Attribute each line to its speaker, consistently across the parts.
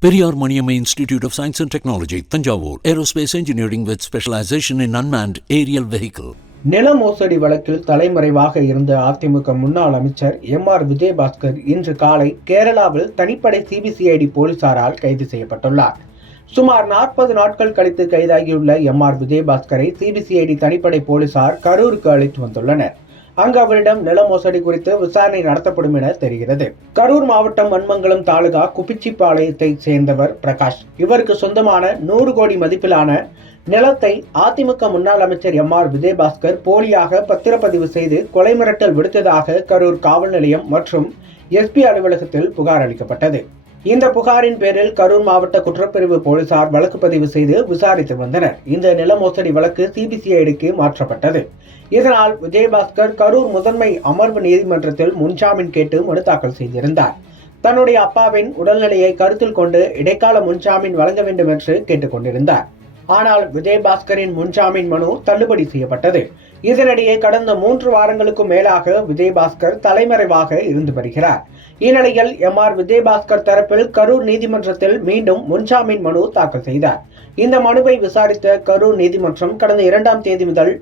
Speaker 1: Periyar Maniammai institute of science and technology Thanjavur. Aerospace engineering with specialisation in unmanned aerial vehicle
Speaker 2: நில மோசடி வழக்கில் தலைமறைவாக இருந்த அதிமுக முன்னாள் அமைச்சர் எம் ஆர் விஜயபாஸ்கர் இன்று காலை கேரளாவில் தனிப்படை சிபிசிஐடி போலீசாரால் கைது செய்யப்பட்டுள்ளார். சுமார் நாற்பது நாட்கள் கழித்து கைதாகியுள்ள எம் ஆர் விஜயபாஸ்கரை சிபிசிஐடி தனிப்படை போலீசார் கரூருக்கு அழைத்து வந்துள்ளனர். அங்கு அவரிடம் நில மோசடி குறித்து விசாரணை நடத்தப்படும் என தெரிகிறது. கரூர் மாவட்டம் மண்மங்கலம் தாலுகா குப்பிச்சிப்பாளையத்தை சேர்ந்தவர் பிரகாஷ். இவருக்கு சொந்தமான நூறு கோடி மதிப்பிலான நிலத்தை அதிமுக முன்னாள் அமைச்சர் எம் ஆர் விஜயபாஸ்கர் போலியாக பத்திரப்பதிவு செய்து கொலை மிரட்டல் விடுத்ததாக கரூர் காவல் நிலையம் மற்றும் எஸ்பி அலுவலகத்தில் புகார் அளிக்கப்பட்டது. இந்த புகாரின் பேரில் கரூர் மாவட்ட குற்றப்பிரிவு போலீசார் வழக்கு பதிவு செய்து விசாரித்து வந்தனர். இந்த நில மோசடி வழக்கு சிபிசிஐடிக்கு மாற்றப்பட்டது. இதனால் விஜயபாஸ்கர் கரூர் முதன்மை அமர்வு நீதிமன்றத்தில் முன்ஜாமீன் கேட்டு மனு தாக்கல் செய்திருந்தார். தன்னுடைய அப்பாவின் உடல்நிலையை கருத்தில் கொண்டு இடைக்கால முன்ஜாமீன் வழங்க வேண்டும் என்று கேட்டுக்கொண்டிருந்தார். ஆனால் விஜயபாஸ்கரின் முன்ஜாமீன் மனு தள்ளுபடி செய்யப்பட்டது. இதனிடையே கடந்த மூன்று வாரங்களுக்கும் மேலாக விஜயபாஸ்கர் தலைமறைவாக இருந்து வருகிறார். இந்நிலையில் எம் ஆர் விஜயபாஸ்கர் தரப்பில் கரூர் நீதிமன்றத்தில் மீண்டும் முன்ஜாமீன் மனு தாக்கல் செய்தார். இந்த மனுவை விசாரித்த கரூர் நீதிமன்றம் கடந்த இரண்டாம் தேதி முதல்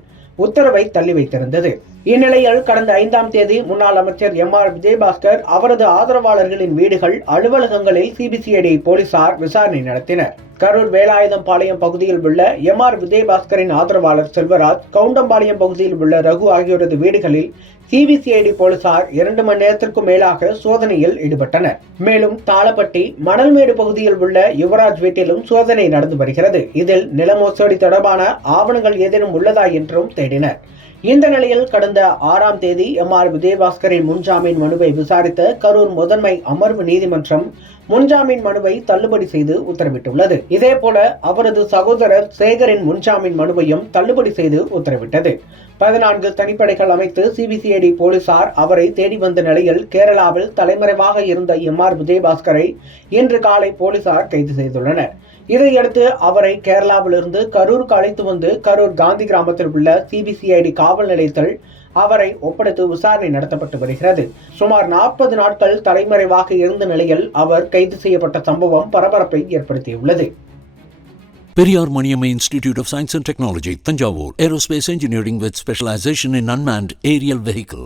Speaker 2: உத்தரவை தள்ளி வைத்திருந்தது. இந்நிலையில் கடந்த ஐந்தாம் தேதி முன்னாள் அமைச்சர் எம் ஆர் விஜயபாஸ்கர் அவரது ஆதரவாளர்களின் வீடுகள் அலுவலகங்களில் சிபிசிஐடி போலீசார் விசாரணை நடத்தினர். கரூர் வேலாயுதம் பாளையம் பகுதியில் உள்ள எம் ஆர் விஜயபாஸ்கரின் ஆதரவாளர் செல்வராஜ் கவுண்டம்பாளையம் பகுதியில் உள்ள ரகு ஆகியோரது வீடுகளில் சிபிசிஐடி போலீசார் இரண்டு மணி நேரத்திற்கும் மேலாக சோதனையில் ஈடுபட்டனர். மேலும் தாளப்பட்டி மணல்மேடு பகுதியில் உள்ள யுவராஜ் வீட்டிலும் சோதனை நடந்து வருகிறது. இதில் நில மோசடி தொடர்பான ஆவணங்கள் ஏதேனும் உள்ளதா என்றும் தேடினர். இந்த நிலையில் கடந்த ஆறாம் தேதி எம் ஆர் விஜயபாஸ்கரின் முன்ஜாமீன் மனுவை விசாரித்த கரூர் முதன்மை அமர்வு நீதிமன்றம் முன்ஜாமீன் மனுவை தள்ளுபடி செய்து உத்தரவிட்டுள்ளது. இதேபோல அவரது சகோதரர் சேகரின் முன்ஜாமீன் மனுவையும் தள்ளுபடி செய்து உத்தரவிட்டது. பதினான்கு தனிப்படைகள் அமைத்து சிபிசிஐடி போலீசார் அவரை தேடி வந்த நிலையில் கேரளாவில் தலைமறைவாக இருந்த எம் ஆர் விஜயபாஸ்கரை இன்று காலை போலீசார் கைது செய்துள்ளனர். இதையடுத்து அவரை கேரளாவிலிருந்து கரூருக்கு அழைத்து வந்து கரூர் காந்தி கிராமத்தில் உள்ள சிபிசிஐடி காவல் நிலையத்தில் அவரை ஒப்படைத்து விசாரணை நடத்தப்பட்டு வருகிறது. சுமார் நாற்பது நாட்கள் தலைமறைவாக இருந்த நிலையில் அவர் கைது செய்யப்பட்ட சம்பவம் பரபரப்பை ஏற்படுத்தியுள்ளது.
Speaker 1: Periyar Maniamma institute of science and technology Thanjavur. Aerospace engineering with specialisation in unmanned aerial vehicle